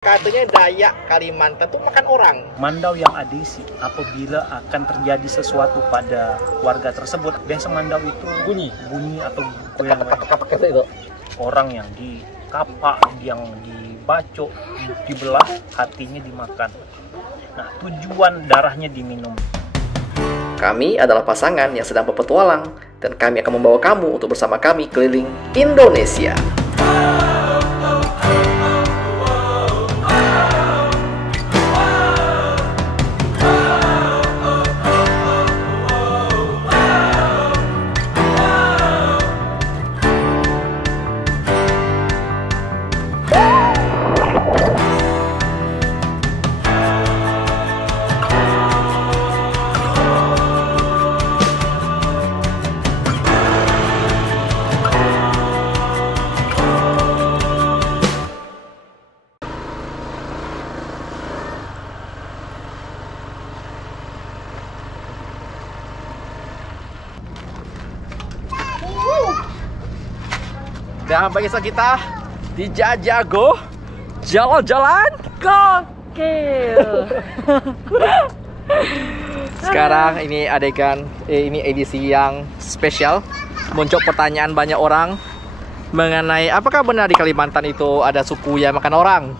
Katanya Dayak Kalimantan tuh makan orang. Mandau yang adisi apabila akan terjadi sesuatu pada warga tersebut, biasa mandau itu bunyi atau goyang itu. Orang yang dikapak, yang dibacok, dibelah, hatinya dimakan. Nah, tujuan darahnya diminum. Kami adalah pasangan yang sedang berpetualang dan kami akan membawa kamu untuk bersama kami keliling Indonesia. Dan bagi kita dijajah go jalan-jalan gokil. Sekarang ini adegan ini edisi yang spesial. Muncul pertanyaan banyak orang mengenai apakah benar di Kalimantan itu ada suku yang makan orang.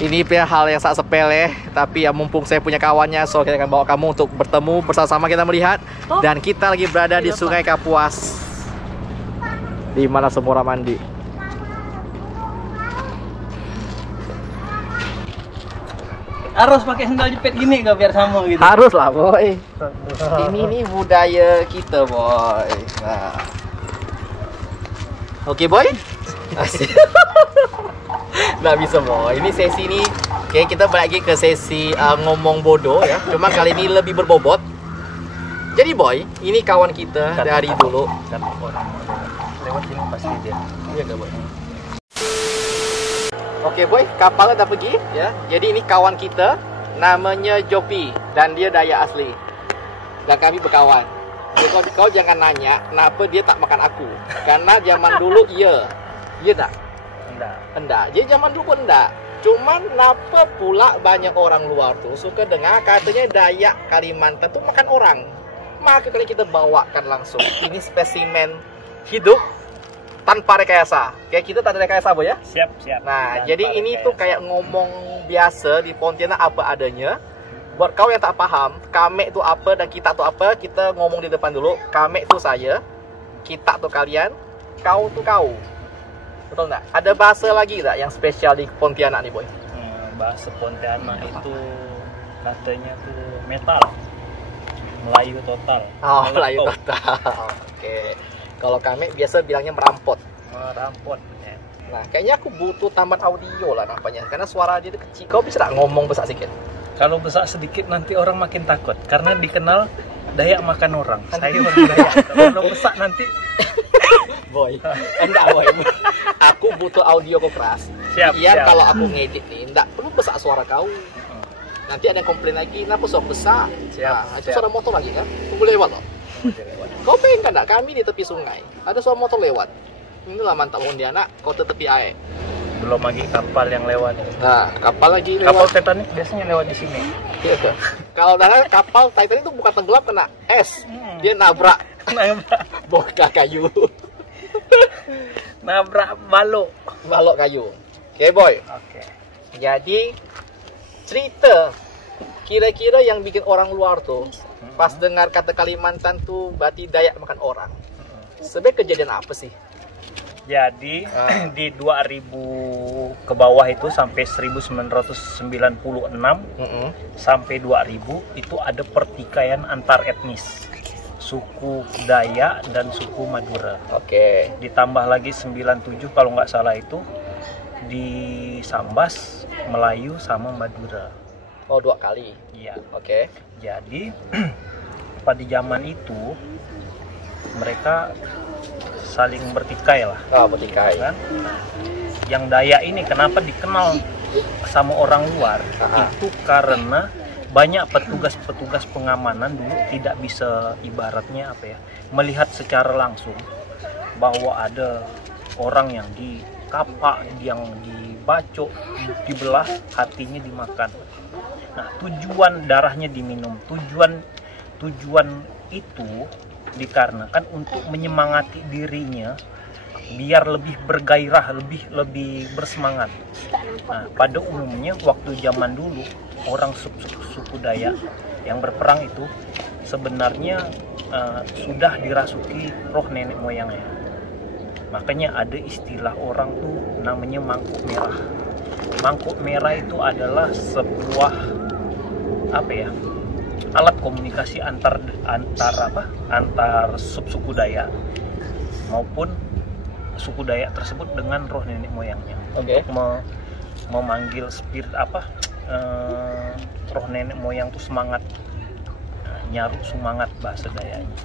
Ini hal yang sangat sepele, tapi ya mumpung saya punya kawannya, so kita akan bawa kamu untuk bertemu bersama-sama kita melihat. Dan kita lagi berada di Sungai Kapuas, di mana semua orang mandi. Harus pakai sandal jepit gini gak biar sama gitu? Harus lah boy. Ini budaya kita boy. Nah. Oke boy. Asik. Nggak bisa boy. Ini sesi ini, oke, kita balik lagi ke sesi ngomong bodoh ya. Cuma kali ini lebih berbobot. Jadi boy, ini kawan kita dari dulu. Satu orang lewat sini pasti dia. Iya gak boy? Oke boy, kapalnya udah pergi ya. Jadi ini kawan kita, namanya Jopi dan dia Dayak asli. Dan kami berkawan. Jadi kau jangan nanya kenapa dia tak makan aku. Karena zaman dulu iya tak? Enggak. Jadi zaman dulu pun enggak. Cuman kenapa pula banyak orang luar tuh suka dengar katanya Dayak Kalimantan tuh makan orang. Maka kali kita bawakan langsung. Ini spesimen hidup tanpa rekayasa. Kayak kita tak ada rekayasa boy ya? Siap. Nah, jadi ini tuh kayak ngomong biasa di Pontianak apa adanya. Buat kau yang tak paham, kame itu apa dan kita tuh apa, kita ngomong di depan dulu. Kame itu saya, kita tuh kalian, kau tuh kau. Betul nggak? Ada bahasa lagi nggak yang spesial di Pontianak nih boy? Bahasa Pontianak itu katanya tuh metal. Melayu total. Oh, Melayu total. Oke. Kalau kami biasa bilangnya merampot. Merampot. Ya. Nah, kayaknya aku butuh tambahan audio lah nampaknya. Karena suara dia itu kecil. Kau bisa tak ngomong besar sedikit? Kalau besar sedikit nanti orang makin takut. Karena dikenal Dayak makan orang. Saya orang Dayak. Kalau besar nanti boy. Enggak boy. Aku butuh audio kau keras. Siap. Kalau aku ngedit nih, enggak perlu besar suara kau. Nanti ada yang komplain lagi, kenapa suara besar? Nah, itu suara motor lagi kan? Tunggu lewat loh. Kau pengen kan enggak? Kami di tepi sungai. Ada suara motor lewat. Inilah mantap Pontianak, kau ke tepi air. Belum lagi kapal yang lewat. Nah, kapal lagi lewat. Kapal Titanic biasanya lewat di sini. Iya kan? Kalau darah kapal Titanic itu bukan tenggelam kena es. Dia nabrak bongkar kayu. Nabrak balok kayu. Oke boy. Oke. Jadi cerita kira-kira yang bikin orang luar tuh pas dengar kata Kalimantan tuh berarti Dayak makan orang. Sebenarnya kejadian apa sih? Jadi di 2000 ke bawah itu sampai 1996 sampai 2000 itu ada pertikaian antar etnis. Suku Dayak dan suku Madura. Oke. Ditambah lagi 97 kalau nggak salah itu di Sambas, Melayu sama Madura. Oh, 2 kali. Iya. Oke. Jadi pada zaman itu mereka saling bertikai lah. Oh, bertikai. Kan? Yang Dayak ini kenapa dikenal sama orang luar? Itu karena banyak petugas-petugas pengamanan dulu tidak bisa ibaratnya apa ya, melihat secara langsung bahwa ada orang yang kapak, yang dibacok, dibelah, hatinya dimakan. Nah, tujuan darahnya diminum, tujuan itu dikarenakan untuk menyemangati dirinya biar lebih bergairah, lebih bersemangat. Nah, pada umumnya waktu zaman dulu orang suku Dayak yang berperang itu sebenarnya sudah dirasuki roh nenek moyangnya. Makanya ada istilah orang tuh namanya mangkuk merah. Mangkuk merah itu adalah sebuah alat komunikasi antar suku Dayak maupun suku Dayak tersebut dengan roh nenek moyangnya. Oke. Untuk memanggil spirit roh nenek moyang tuh semangat, nyaru semangat bahasa Dayaknya.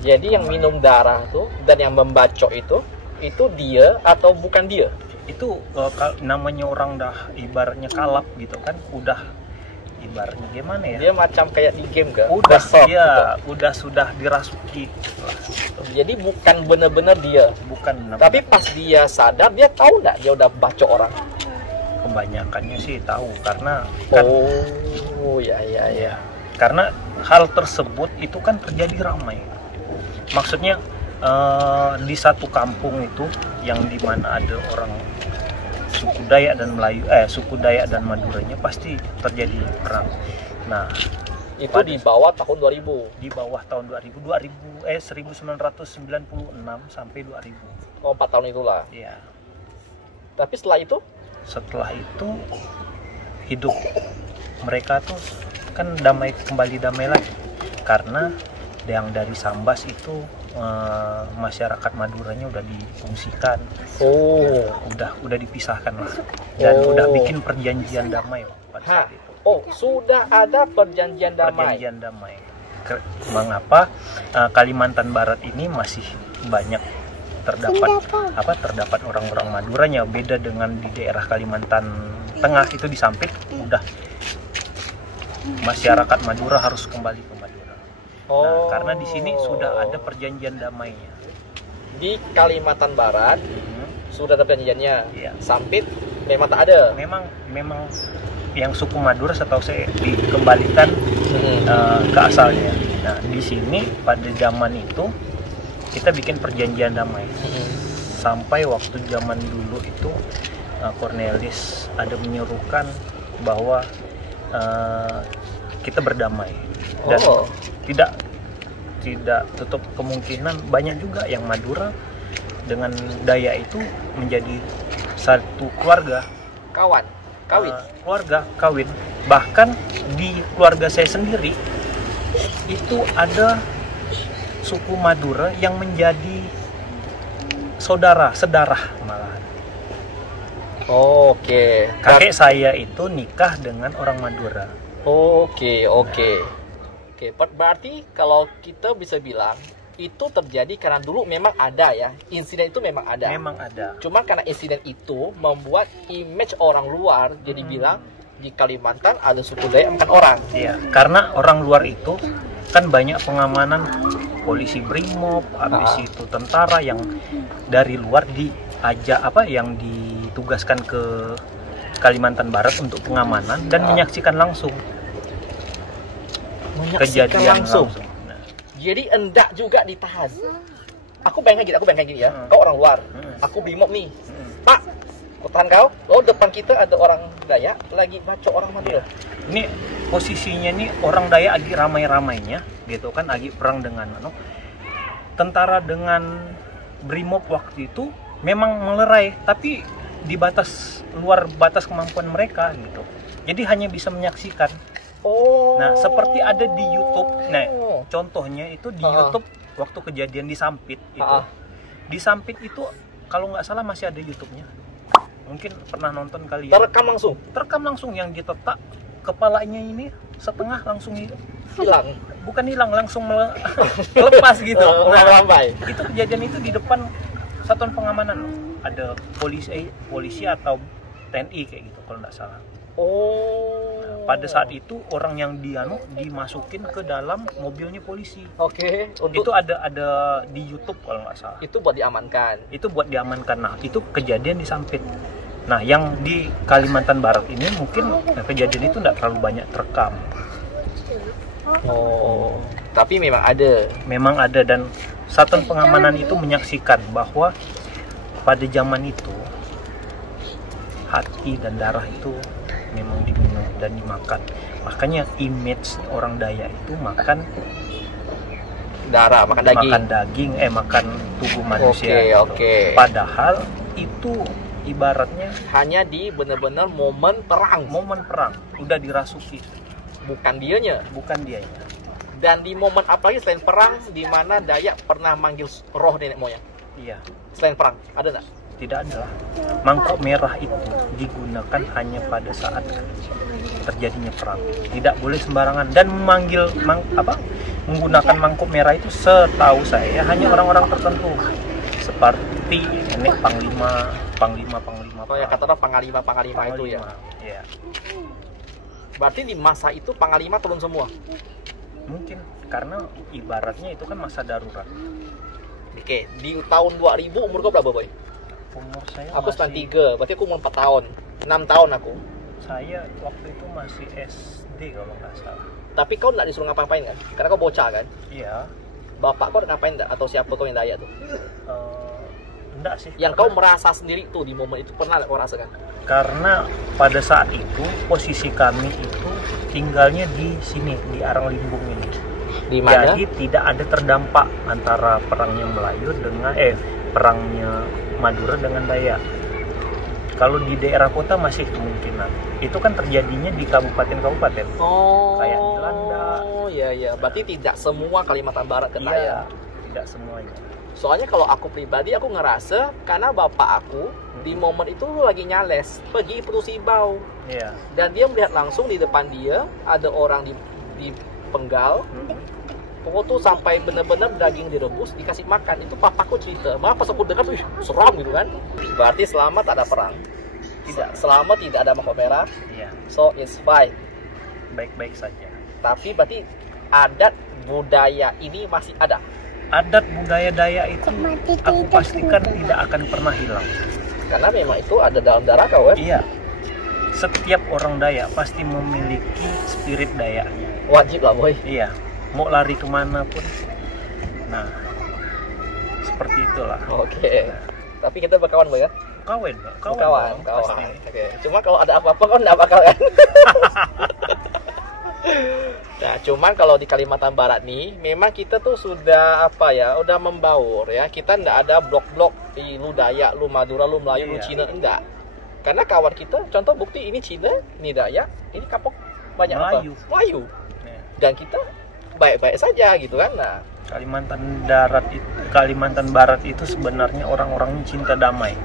Jadi yang minum darah tuh dan yang membacok itu dia atau bukan dia? Itu namanya orang dah ibaratnya kalap gitu kan, udah ibaratnya gimana ya? Dia macam kayak di game ke? Udah soft dia gitu. sudah dirasuki lah, gitu. Jadi bukan benar-benar dia. Bukan. Tapi pas dia sadar, dia tahu nggak dia udah bacok orang? Kebanyakannya sih tahu karena kan, ya. karena hal tersebut itu kan terjadi ramai. Maksudnya di satu kampung itu yang dimana ada orang suku Dayak dan Melayu, suku Dayak dan Maduranya pasti terjadi perang. Nah, itu di bawah tahun 2000. Di bawah tahun 1996 sampai 2000. Oh, 4 tahun itulah. Iya. Tapi setelah itu hidup mereka tuh kan kembali damai lagi karena yang dari Sambas itu masyarakat Maduranya udah difungsikan, udah dipisahkan lah, dan udah bikin perjanjian damai pada saat itu. Sudah ada perjanjian damai. Mengapa Kalimantan Barat ini masih banyak terdapat orang-orang Maduranya, beda dengan di daerah Kalimantan Tengah itu di Sampit udah masyarakat Madura harus kembali ke Madura. Nah, karena di sini sudah ada perjanjian damainya. Di Kalimantan Barat sudah ada perjanjiannya. Iya. Sampit memang tak ada. Memang yang suku Madura setahu saya dikembalikan ke asalnya. Nah, di sini pada zaman itu kita bikin perjanjian damai. Sampai waktu zaman dulu itu Cornelis ada menyuruhkan bahwa kita berdamai dan tidak tutup kemungkinan banyak juga yang Madura dengan Dayak itu menjadi satu keluarga, kawin. Bahkan di keluarga saya sendiri itu ada suku Madura yang menjadi sedarah malahan. Kakek saya itu nikah dengan orang Madura. Berarti kalau kita bisa bilang itu terjadi karena dulu memang ada ya, insiden itu memang ada. Cuma karena insiden itu membuat image orang luar jadi bilang di Kalimantan ada suku Dayak bukan orang. Iya, karena orang luar itu kan banyak pengamanan, polisi Brimob, habis itu tentara yang dari luar yang ditugaskan ke Kalimantan Barat untuk pengamanan dan menyaksikan langsung kejadian langsung. Nah. Jadi enggak juga ditahan. Aku bayangkan gini ya. Kau orang luar, aku Brimob nih. Pak, kau tahan kau. Depan kita ada orang Dayak lagi bacok orang Madura. Ini posisinya nih orang Dayak lagi ramai-ramainya gitu kan, lagi perang dengan tentara dengan Brimob waktu itu memang melerai, tapi di luar batas kemampuan mereka gitu. Jadi hanya bisa menyaksikan. Nah, seperti ada di YouTube. Nah, contohnya itu di YouTube waktu kejadian di Sampit itu. Di Sampit itu kalau nggak salah masih ada YouTube-nya. Mungkin pernah nonton kali ya. Terekam langsung yang ditetak kepalanya ini setengah langsung hilang. Bukan hilang, langsung lepas gitu. Itu kejadian itu di depan satuan pengamanan. Ada polisi atau TNI kayak gitu kalau nggak salah. Pada saat itu orang yang dimasukin ke dalam mobilnya polisi. Oke. Untuk Itu ada di YouTube kalau nggak salah. itu buat diamankan. Itu buat diamankan. Nah, itu kejadian di Sampit. Nah, yang di Kalimantan Barat ini mungkin kejadian itu nggak terlalu banyak terekam. Oh. Tapi memang ada. Memang ada, dan satuan pengamanan itu menyaksikan bahwa pada zaman itu hati dan darah itu memang diminum dan dimakan. Makanya image orang Dayak itu makan Darah, makan daging. Makan tubuh manusia. Oke, gitu. oke. Padahal itu ibaratnya Hanya di benar-benar momen perang, momen perang, udah dirasuki, bukan dianya. bukan dianya. Dan di momen apa lagi selain perang di mana Dayak pernah manggil roh nenek moyang? Iya, Selain perang, ada nggak? tidak ada lah. Mangkok merah itu digunakan hanya pada saat terjadinya perang. Tidak boleh sembarangan, dan menggunakan mangkok merah itu setahu saya hanya orang-orang tertentu. Seperti nenek panglima. Oh ya, kata orang panglima itu ya. Iya. Berarti di masa itu panglima turun semua. Mungkin karena ibaratnya itu kan masa darurat. Oke, di tahun 2000 umur kau berapa, Boy? Umur saya Aku masih 93, berarti aku umur 4 tahun. 6 tahun aku. Saya waktu itu masih SD kalau nggak salah. Tapi kau nggak disuruh ngapa-ngapain kan? Karena kau bocah kan? Iya. Bapak kau ada ngapain nggak? Atau siapa tuh yang Dayak tuh? Enggak sih. Yang kau merasa sendiri tuh di momen itu, pernah nggak kau rasakan? Karena pada saat itu posisi kami itu tinggalnya di sini, di Arang Limbung ini. Di mana? Jadi tidak ada terdampak antara perangnya Melayu dengan perangnya Madura dengan Dayak. Kalau di daerah kota masih kemungkinan. Itu kan terjadinya di kabupaten-kabupaten. Oh, Kayak Belanda. Oh, iya. Berarti tidak semua Kalimantan Barat kena ya. Iya, tidak semuanya. Soalnya kalau aku pribadi, aku ngerasa karena bapak aku di momen itu lagi nyales, pergi produksi bau. Iya. Dan dia melihat langsung di depan dia ada orang di penggal. Pokoknya tuh sampai benar-benar daging direbus dikasih makan. Itu papaku cerita. Malah pas aku dengar tuh seram gitu kan. Berarti selama tak ada perang, selama tidak ada mangkok merah, Iya. so it's fine. Baik-baik saja. Tapi berarti adat budaya ini masih ada. Adat budaya Dayak itu aku pastikan tidak akan pernah hilang. Karena memang itu ada dalam darah kau kan. Iya. Setiap orang Dayak pasti memiliki spirit Dayaknya. Wajib lah, Boy. Iya. Mau lari kemana pun. Nah, seperti itulah. Oke. Tapi kita berkawan, Boy ya. Kawan. Kawan. Pasti. Oke. Cuma kalau ada apa-apa kan enggak bakal kan. Nah, cuman kalau di Kalimantan Barat nih, memang kita tuh sudah udah membaur ya. Kita enggak ada blok-blok lu Dayak, lu Madura, lu Melayu, lu Cina, enggak. Karena kawan kita, contoh bukti ini Cina, ini Dayak, ini kapok banyak Melayu. apa? Melayu. Ya. Dan kita baik-baik saja gitu kan. Nah, Kalimantan Barat itu sebenarnya orang-orangnya cinta damai.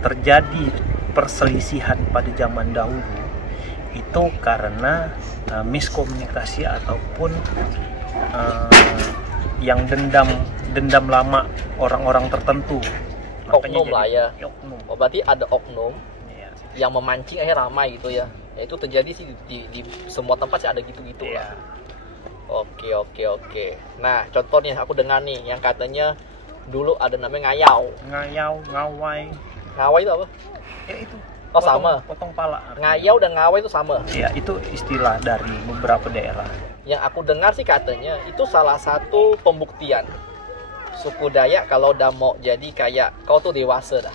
Terjadi perselisihan pada zaman dahulu itu karena miskomunikasi ataupun yang dendam lama orang-orang tertentu. oknum lah ya. Oknum. Oh, berarti ada oknum Iya. yang memancing akhirnya ramai gitu ya. Ya itu terjadi sih di semua tempat sih ada gitu-gitu Iya. lah. Oke. Nah, contohnya aku dengar nih yang katanya dulu ada namanya ngayau. Ngawai. Ngawai itu apa? Ya itu. Oh, sama. Potong pala. Ngayau dan ngawai itu sama. Ya, itu istilah dari beberapa daerah. Yang aku dengar sih katanya itu salah satu pembuktian suku Dayak kalau udah mau jadi kayak kau tuh dewasa dah.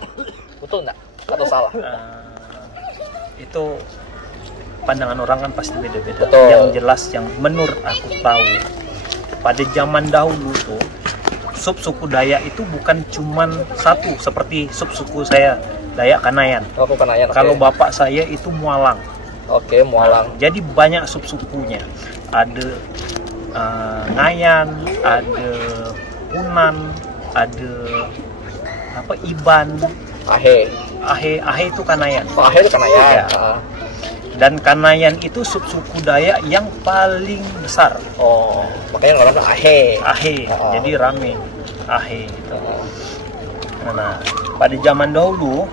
Betul nggak? Atau salah? Itu pandangan orang kan pasti beda-beda. Betul. Yang jelas yang menurut aku tahu pada zaman dahulu tuh sub-suku Dayak itu bukan cuman satu seperti sub-suku saya Dayak Kanayan. Oh, aku Kanayan. Kalau bapak saya itu Mualang. Oke, Mualang. Jadi banyak sub-sukunya. Ada Ngayan, ada Punan, ada Iban, Ahe itu Kanayan. Oh, Ahe itu Kanayan. Ya. Dan Kanayan itu sub-suku Dayak yang paling besar. Oh, makanya namanya Ahe. Jadi rame Ahe. Nah, pada zaman dahulu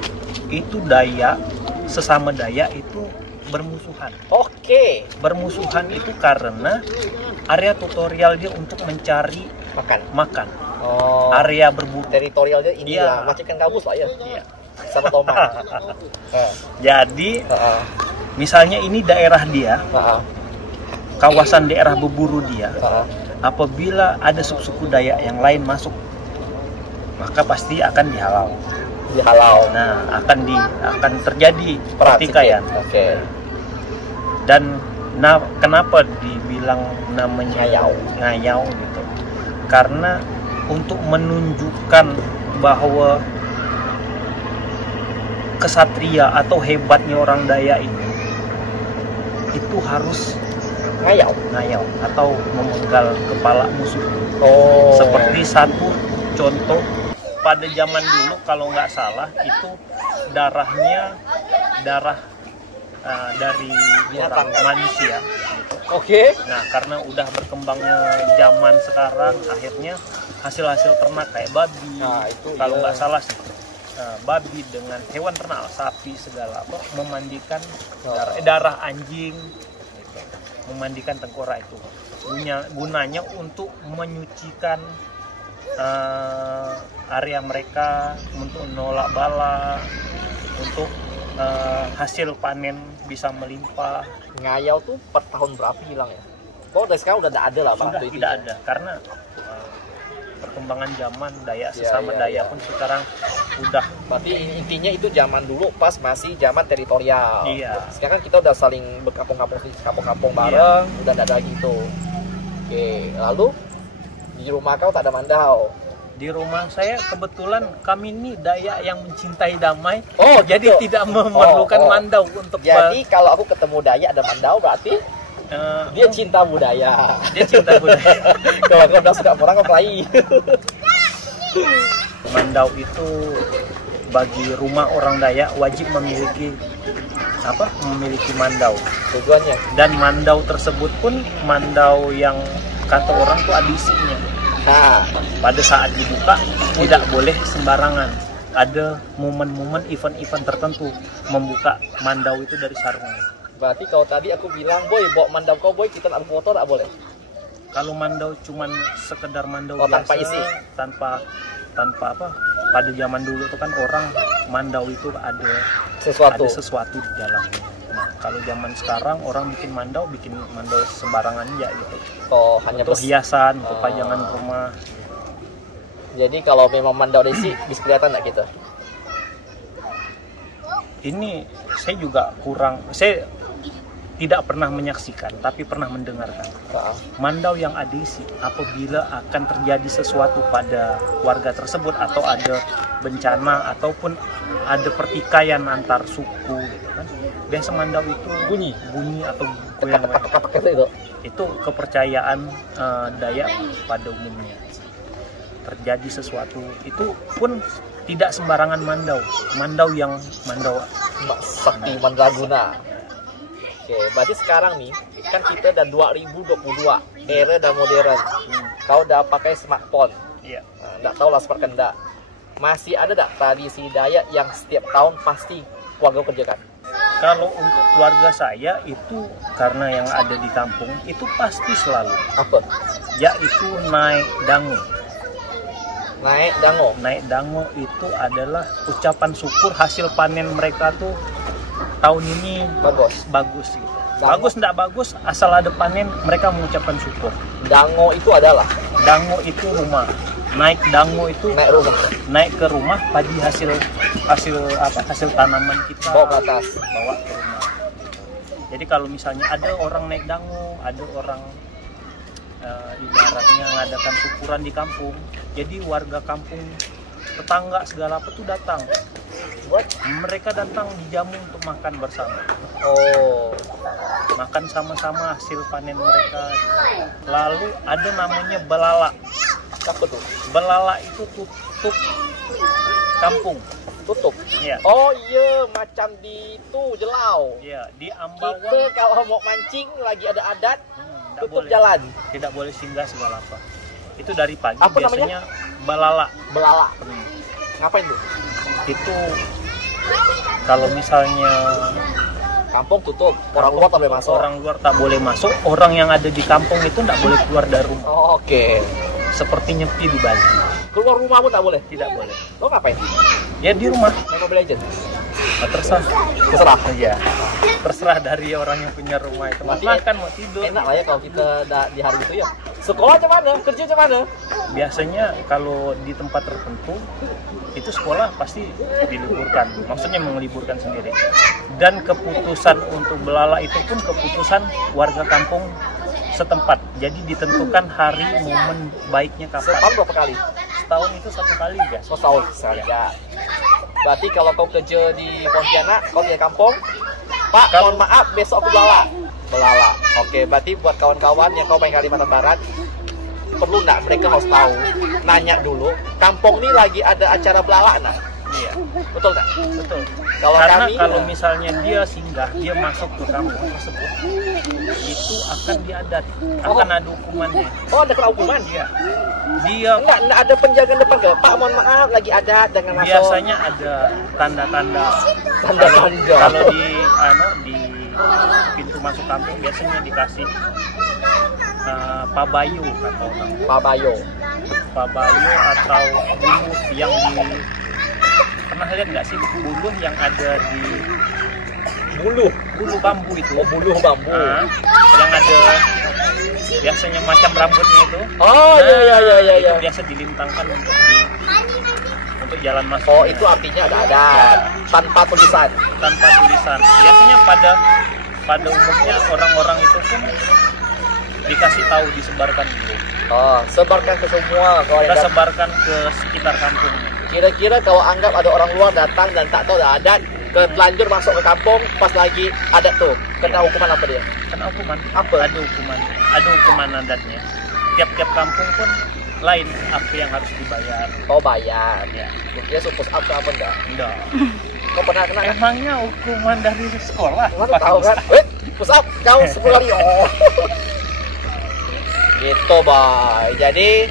itu Dayak, sesama Dayak itu bermusuhan. Oke. Bermusuhan itu karena area tutorial dia untuk mencari makan. Oh. Area berburu. Teritorialnya ini Iya. lah, macam ikan gabus lah ya. Iya. Sama tomat. Jadi misalnya ini daerah dia, kawasan daerah berburu dia. Apabila ada suku Dayak yang lain masuk, maka pasti akan dihalau. Nah, akan terjadi pertikaian. Oke. Dan kenapa dibilang namanya ngayau gitu? Karena untuk menunjukkan bahwa kesatria atau hebatnya orang Dayak ini itu harus ngayau atau memenggal kepala musuh. Seperti satu contoh pada zaman dulu kalau nggak salah itu darah dari orang manusia. Oke. Nah, karena udah berkembangnya zaman sekarang, akhirnya hasil-hasil ternak kayak babi, kalau nggak salah sih, babi dengan hewan ternak, sapi segala apa, memandikan darah anjing, gitu. Memandikan tengkorak itu. Gunanya untuk menyucikan area mereka, untuk menolak bala, untuk hasil panen bisa melimpah. Ngayau tuh per tahun berapa hilang ya? Oh, dari sekarang udah ada lah, Pak. Sudah tidak ada karena perkembangan zaman Dayak sesama Dayak pun sekarang udah. Berarti intinya itu zaman dulu pas masih zaman teritorial. Iya. Sekarang kita udah saling berkampung-kampung bareng, udah ada lagi itu. Oke, lalu di rumah kau tak ada mandau. Di rumah saya kebetulan kami ini Dayak yang mencintai damai. Oh, jadi gitu. tidak memerlukan mandau untuk. Jadi kalau aku ketemu Dayak ada mandau berarti dia cinta budaya. Dia cinta budaya. Kalau kau udah suka orang kau kelahi. Mandau itu bagi rumah orang Dayak wajib memiliki memiliki mandau. Tujuannya. Dan mandau tersebut pun mandau yang kata orang tuh ada isinya. Nah, pada saat dibuka tidak boleh sembarangan. Ada momen-momen event-event tertentu membuka mandau itu dari sarungnya. berarti kalau tadi aku bilang, boy, bawa mandau kau, boy, kita nak foto tak boleh? Kalau mandau cuman sekedar mandau biasa, tanpa apa? Pada zaman dulu itu kan orang mandau itu ada sesuatu di dalamnya. Nah, kalau zaman sekarang orang bikin mandau sembarangan ya gitu. Oh, hanya untuk hiasan, untuk pajangan rumah. Jadi kalau memang mandau desi bisa kelihatan nggak gitu? Ini saya juga saya tidak pernah menyaksikan, tapi pernah mendengarkan. Mandau yang adesi apabila akan terjadi sesuatu pada warga tersebut atau ada bencana ataupun ada pertikaian antar suku, gitu kan. Biasa mandau itu bunyi atau goyang. Itu kepercayaan Dayak pada umumnya. Terjadi sesuatu itu pun tidak sembarangan mandau yang sakti mandraguna. Oke, berarti sekarang nih kan kita udah 2022, era dan modern. Kau udah pakai smartphone. Iya. Nggak tahu lah seperti enggak. Masih ada nggak tradisi Dayak yang setiap tahun pasti keluarga kerjakan? Kalau untuk keluarga saya itu karena yang ada di kampung itu pasti selalu. Apa? Yaitu naik dango. Naik dango itu adalah ucapan syukur hasil panen mereka tuh tahun ini bagus gitu. Bagus enggak bagus, asal ada panen mereka mengucapkan syukur. Dango itu adalah? Dango itu rumah. Naik dango itu naik ke rumah padi hasil tanaman kita bawa ke atas, bawa ke rumah. Jadi kalau misalnya ada orang naik dango, ada orang ibaratnya mengadakan syukuran di kampung, jadi warga kampung, tetangga segala apa tuh datang. Mereka datang dijamu untuk makan bersama. Oh, makan sama-sama hasil panen mereka. Lalu ada namanya belala. Apa tuh? Belala itu tutup kampung. Tutup? Iya. Oh iya, macam di itu Jelau. Iya, di Ambawang. Kita kalau mau mancing lagi ada adat, tutup boleh. Jalan. Tidak boleh singgah segala apa. Itu dari pagi. Apa biasanya namanya? Belala. Ngapain tuh? Itu kalau misalnya Kampung tutup, orang luar tak boleh masuk. Orang luar tak boleh masuk, orang yang ada di kampung itu tak boleh keluar dari rumah. Oh, oke. Seperti nyepi di Bali. Keluar rumah pun tak boleh. Tidak boleh. Lo ngapain? Ya di rumah. Main Mobile Legends. Nah, terserah. Terserah. Iya. Terserah dari orang yang punya rumah itu. Mau Berarti makan, mau tidur. Enak lah ya kalau kita di hari itu ya. Sekolah macam mana? Kerja macam mana? Biasanya kalau di tempat tertentu itu sekolah pasti diliburkan. Maksudnya meliburkan sendiri. Dan keputusan untuk belala itu pun keputusan warga kampung setempat. Jadi ditentukan hari momen baiknya kapan. Setahun berapa kali? Setahun itu satu kali guys. Setahun sekali ya. Berarti kalau kau kerja di Pontianak, kau di kampung, Pak, mohon maaf, besok aku belala. Belala. Oke, berarti buat kawan-kawan yang kau main Kalimantan Barat, perlu nggak mereka harus tahu, nanya dulu, kampung ini lagi ada acara belala nah. Iya. Betul nggak? Betul. Kalau Karena kami, kalau misalnya dia singgah, dia masuk ke kampung tersebut, itu akan diadat, akan ada hukumannya. oh ada kena hukuman? Dia, dia Enggak ada penjaga depan ke, Pak, mohon maaf, lagi ada, jangan masuk. biasanya ada tanda-tanda. Tanda-tanda. Kalau di pintu masuk kampung biasanya dikasih pabayu kata orang. Pabayo. Pabayu atau buluh yang pernah lihat nggak sih buluh yang ada di buluh bambu itu? Oh, buluh bambu. Nah, yang ada biasanya macam rambutnya itu. Oh, iya. Itu biasa dilintangkan untuk jalan masuk. Oh, itu artinya ada tanpa tulisan. Tanpa tulisan. Biasanya pada umumnya orang-orang itu pun dikasih tahu, disebarkan dulu. Oh, sebarkan ke semua. Kalau Kita yang sebarkan ke sekitar kampung. kira-kira kalau anggap ada orang luar datang dan tak tahu ada adat, terlanjur masuk ke kampung pas lagi adat tuh, kena hukuman apa dia? Kena hukuman. Apa? Ada hukuman adatnya. Tiap-tiap kampung pun lain apa yang harus dibayar. Kau bayar. Ya. Dia supus apa enggak? Enggak. Kau pernah kena kan? Emangnya hukuman dari sekolah? Mana tahu kan? Push up kau 10 kali. Oh. Gitu, boy. Jadi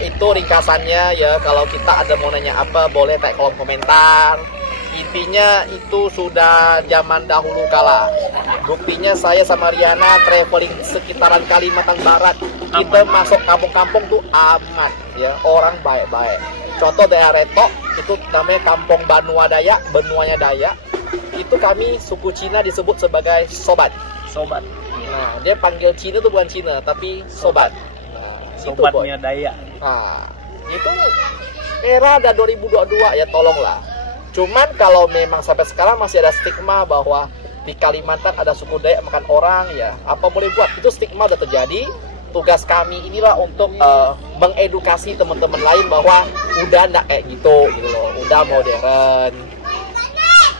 itu ringkasannya ya. Kalau kita ada mau nanya apa, boleh tag kolom komentar. Intinya itu sudah zaman dahulu kala. Buktinya saya sama Riana traveling sekitaran Kalimantan Barat. Kita masuk kampung-kampung tuh aman ya, orang baik-baik. Contoh daerah Retok itu namanya Kampung Benuanya Dayak. Itu kami suku Cina disebut sebagai sobat. Sobat. Nah, dia panggil Cina tuh bukan Cina, tapi sobat. Nah, Sobatnya Dayak. Nah, itu era ada 2022 ya, tolonglah. Cuman kalau memang sampai sekarang masih ada stigma bahwa di Kalimantan ada suku Dayak makan orang ya, apa boleh buat, itu stigma udah terjadi. Tugas kami inilah untuk mengedukasi teman-teman lain bahwa udah enggak kayak gitu loh, udah modern.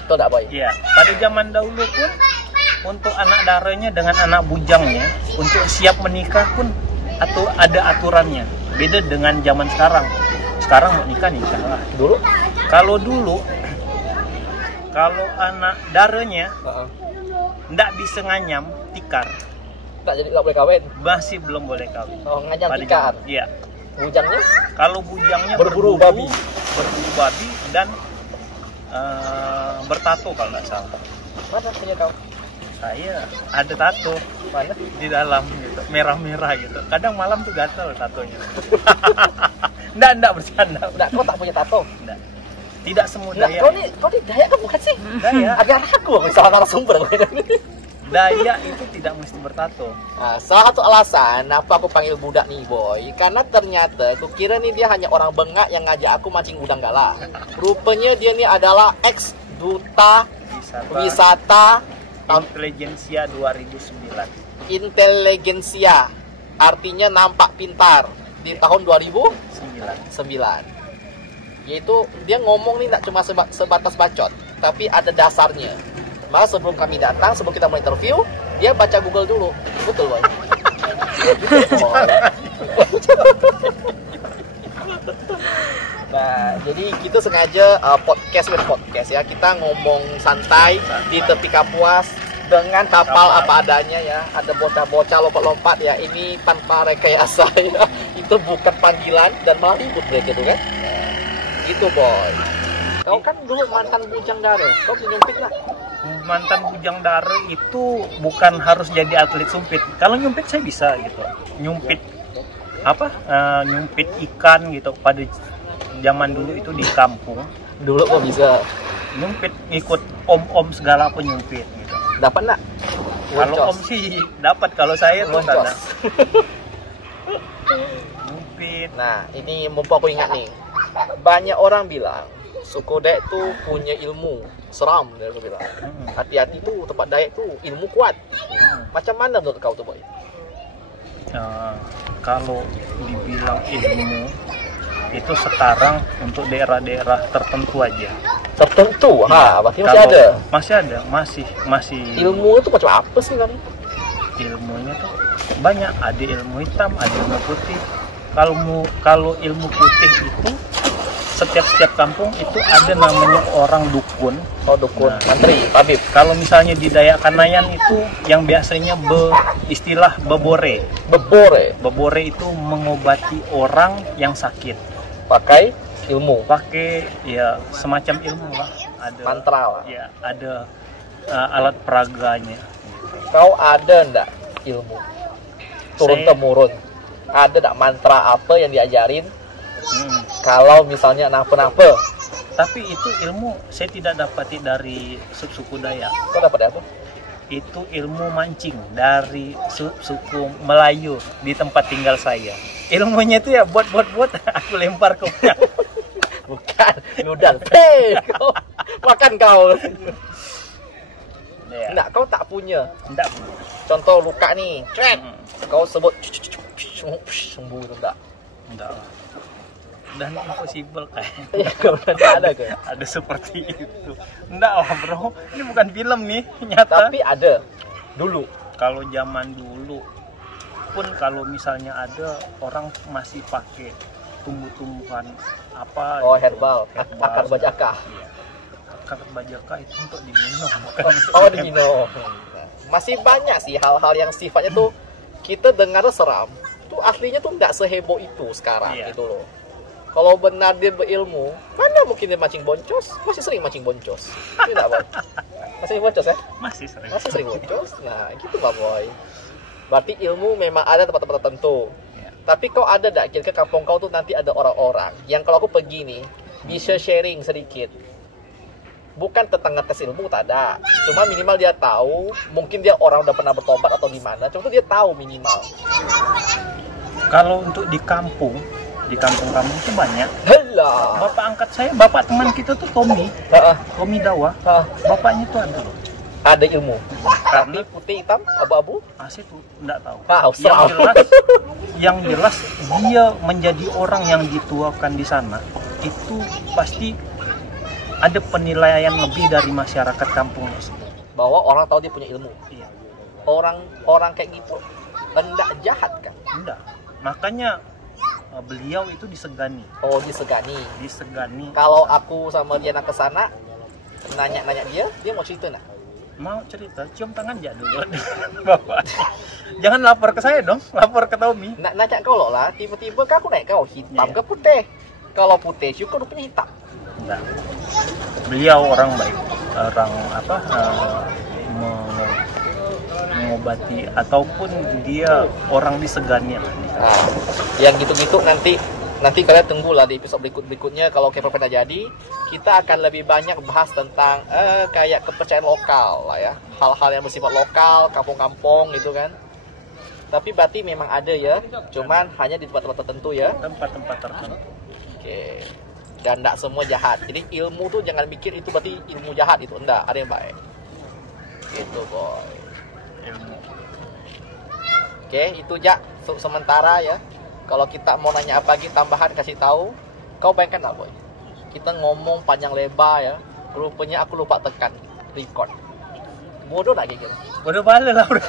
Itu enggak, Boy? Iya, pada zaman dahulu pun untuk anak darahnya dengan anak bujangnya untuk siap menikah pun atau ada aturannya. Beda dengan zaman sekarang. Sekarang mau nikah lah. Dulu? Kalau dulu kalau anak darahnya ndak bisa nganyam tikar, Tak jadi nggak boleh kawin. masih belum boleh kawin. Oh, nganyam Pada tikar. zaman- Iya. Bujangnya Kalau bujangnya Berburu babi. dan bertato kalau nggak salah. mana punya kau? Saya ada tato Mana? di dalam gitu, merah-merah gitu. Kadang malam tuh gatel tatonya. Nggak bercanda. Enggak, kau tak punya tato. Nggak. Tidak semua Enggak, Dayak. kau nih Dayak kan bukan sih? Dayak. Agak ragu aku salah narasumber. Dayak itu tidak mesti bertato. Nah, salah satu alasan kenapa aku panggil budak nih, Boy, karena ternyata aku kira nih dia hanya orang bengak yang ngajak aku mancing udang galah. Rupanya dia nih adalah ex duta wisata Intelijensia 2009. inteligensia, artinya nampak pintar, di tahun 2009. 9. Yaitu dia ngomong nih tidak cuma sebatas bacot, tapi ada dasarnya. Malah sebelum kami datang, sebelum kita mau interview, dia baca Google dulu. Betul, Boy? Betul, Boy. Nah, jadi kita sengaja podcast ya. Kita ngomong santai di tepi kapuas dengan kapal apa adanya ya. Ada bocah-bocah lompat-lompat ya. Ini tanpa rekayasa ya. Itu bukan panggilan dan malah ribut mereka itu kan. Gitu, Boy. Kau kan dulu mantan bujang darah. Kau punya nggak? mantan bujang dara itu bukan harus jadi atlet sumpit. Kalau nyumpit saya bisa gitu. Nyumpit nyumpit ikan gitu pada zaman dulu itu di kampung. Dulu kok bisa Nyumpit ikut om-om segala penyumpit gitu. dapat nggak? Kalau Boncos. om sih dapat, kalau saya tuh Boncos. ada. Nyumpit. Nah, ini mumpung aku ingat nih. Banyak orang bilang suku Dayak tuh punya ilmu seram, dia aku bilang. Hati-hati tuh tempat Dayak tuh ilmu kuat. Macam mana menurut kau tuh, Boy? Kalau dibilang ilmu itu sekarang untuk daerah-daerah tertentu aja. Tertentu, berarti masih Kalau- ada. Masih ada, masih Ilmu itu macam apa sih kan? ilmunya tuh banyak. Ada ilmu hitam, ada ilmu putih. Kalau ilmu putih itu setiap kampung itu ada namanya orang dukun. Oh, dukun, Nah. mantri, tabib. Kalau misalnya di Dayak Kanayan itu yang biasanya istilah bebore. Bebore, Bebore itu mengobati orang yang sakit. pakai ilmu, Pakai ya semacam ilmu lah. Ada mantra lah. ya, ada alat peraganya. Kau ada ndak ilmu? Turun Saya- temurun. Ada ndak mantra apa yang diajarin? Hmm. Kalau misalnya napa-napa, Tapi itu ilmu saya tidak dapati dari suku Dayak. kau dapat apa? Itu ilmu mancing dari suku Melayu di tempat tinggal saya. Ilmunya itu ya buat aku lempar ke orang. Bukan, nudal. Hei, kau makan kau. Ya. Nggak, kau tak punya. Enggak. Contoh luka nih, cret. Hmm. Kau sebut sembuh itu enggak? Enggak lah. Dan impossible kayaknya. Ya, kau enggak ada ke? Ada seperti itu. Enggak lah bro, ini bukan film nih, nyata. Tapi ada dulu. Kalau zaman dulu pun kalau misalnya ada orang masih pakai tumbuh-tumbuhan apa Oh, gitu. herbal, akar bajaka. Iya. Akar bajaka itu untuk diminum bukan Oh, diminum. Masih banyak sih hal-hal yang sifatnya tuh kita dengar seram. Tuh aslinya tuh nggak seheboh itu sekarang Iya. gitu loh. Kalau benar dia berilmu, mana mungkin dia mancing boncos? Masih sering mancing boncos. Tidak, Boy? Masih sering boncos ya? masih sering. Masih sering boncos? Nah, gitu lah, Boy. Berarti ilmu memang ada tempat-tempat tertentu. Iya. Tapi kau ada tak kira-kira kampung kau tuh nanti ada orang-orang yang kalau aku pergi nih, bisa sharing sedikit. Bukan tentang ngetes ilmu, tak ada. Cuma minimal dia tahu, mungkin dia orang udah pernah bertobat atau gimana. Cuma tuh dia tahu minimal. Kalau untuk di kampung kampung itu banyak. Helah. Bapak angkat saya, bapak teman kita tuh Tommy Dawa. Bapaknya tuh ada loh. Ada ilmu. Karena Tapi putih, hitam, abu-abu. Asli tuh enggak tahu. Seram. Yang jelas dia menjadi orang yang dituakan di sana itu pasti ada penilaian lebih dari masyarakat kampung tersebut. Bahwa orang tahu dia punya ilmu. Iya, Orang kayak gitu hendak jahat kan? enggak. Makanya beliau itu disegani. Oh, disegani. Kalau aku sama dia nak ke sana, nanya-nanya dia mau cerita nak? Mau cerita, cium tangan aja dulu. Bapak. Jangan lapor ke saya dong, lapor ke Tommy. Nak nanya kau loh lah, tiba-tiba kau naik kau hitam Iya. ke putih. Kalau putih, syukur rupanya hitam. Enggak. Beliau orang baik, orang mengobati ataupun dia orang disegani lah. Nah, yang gitu-gitu nanti kalian tunggulah di episode berikutnya kalau K-pop pernah jadi, kita akan lebih banyak bahas tentang kayak kepercayaan lokal lah ya, hal-hal yang bersifat lokal, kampung-kampung gitu kan. Tapi berarti memang ada ya, cuman hanya di tempat-tempat tertentu ya. Tempat-tempat tertentu. Oke. Dan tidak semua jahat. Jadi ilmu tuh jangan mikir itu berarti ilmu jahat itu, enggak, ada yang baik. Gitu boy. Ilmu. Oke, itu Jak sementara ya. Kalau kita mau nanya apa lagi tambahan kasih tahu. Kau bayangkan lah boy. Kita ngomong panjang lebar ya. Rupanya aku lupa tekan record. Bodoh lah gitu. Udah balik lah udah.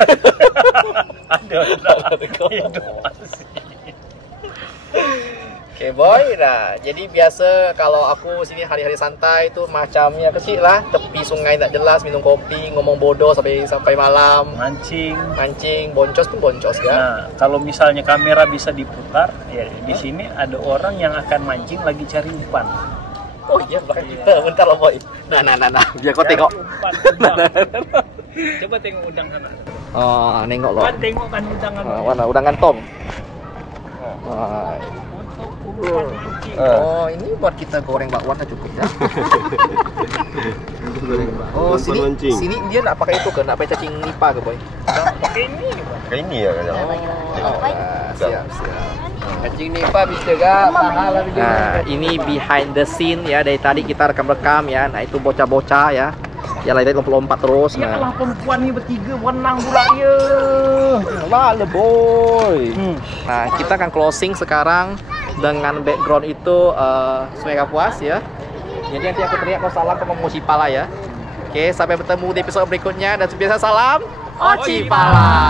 Ada. Hidup masih. Oke boy, nah jadi biasa kalau aku sini hari-hari santai itu macamnya kecil lah, tepi sungai tak jelas, minum kopi, ngomong bodoh sampai malam, Mancing. boncos pun boncos kan. Nah, kalau misalnya kamera bisa diputar, ya di sini ada orang yang akan mancing lagi cari umpan. Oh iya, barang kita. Bentar loh, Boy. Nah. Biar kau tengok. Coba tengok udang sana. Oh, nengok loh. Kan tengok kan udang apa? Mana udang gantong. Untuk ukuran mancing. Oh, ini buat kita goreng bakwan cukup ya. Oh, sini dia nak pakai itu ke? Nak pakai cacing nipah ke, Boy? Pakai ini, Pak. Kayak ini ya kan? Siap. Cacing nipah bisa gak? Mahal lah dia. Nah, ini behind the scene ya. Dari tadi kita rekam-rekam ya. Nah, itu bocah-bocah ya. Yang lain lompat-lompat terus. Ya Nah, lah perempuan ni bertiga wenang pula dia. Wala boy. Nah, kita akan closing sekarang dengan background itu Sungai Kapuas ya. Jadi nanti aku teriak kau salam kau mau Cipala ya. Oke, sampai bertemu di episode berikutnya dan sebiasa salam Ocipala.